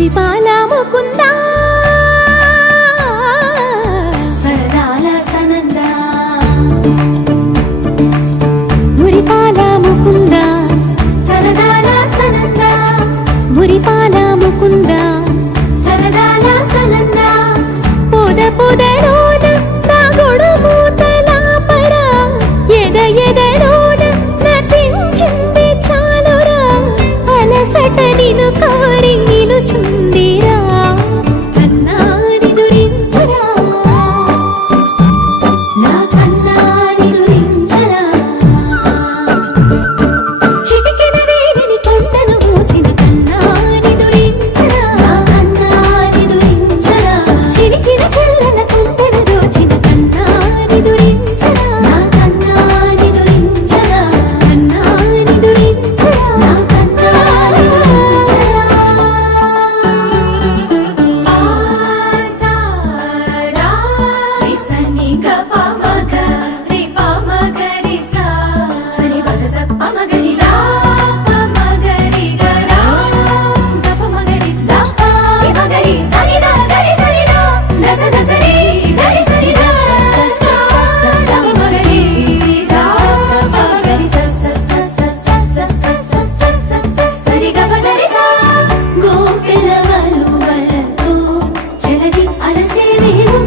మురిపాల ముకుంద సరదాల సనంద మురిపాల ముకుంద సరదాల సనంద మురిపాల ముకుంద సరదాల సనంద పొద పొదలోన నా గొడుమూతల పర ఎద ఎదలోన నటించింది చాలురా అలసట నిన్ను కోరి నిలుచుందిరా కన్నాని దురించరా నా కన్నాని దురించరా చిటికెన వేలిని కొండను మూసిన కన్నాని దురించరా నా కన్నాని దురించరా చిలికిన చెల్లెల కొండను దోచిన కన్నాని దురించరా నా కన్నాని దురించరా కన్నాని దురించరా నా కన్నాని దురించరా ఆసారా రిసని గప మగ రి ప మగ రి సా సని పద స ప మగ రి దా ప మగ రి గ రా గప మగ రి దా ప రి మగ రి సని దా గ రి సని దా దస దస రి గ రి సని దా స స ద మగ రి దా ప మగ రి స స స స స స స స స స సరి గ ప ద రి సా గోపిల వలువలతో చెలది అలసే వేము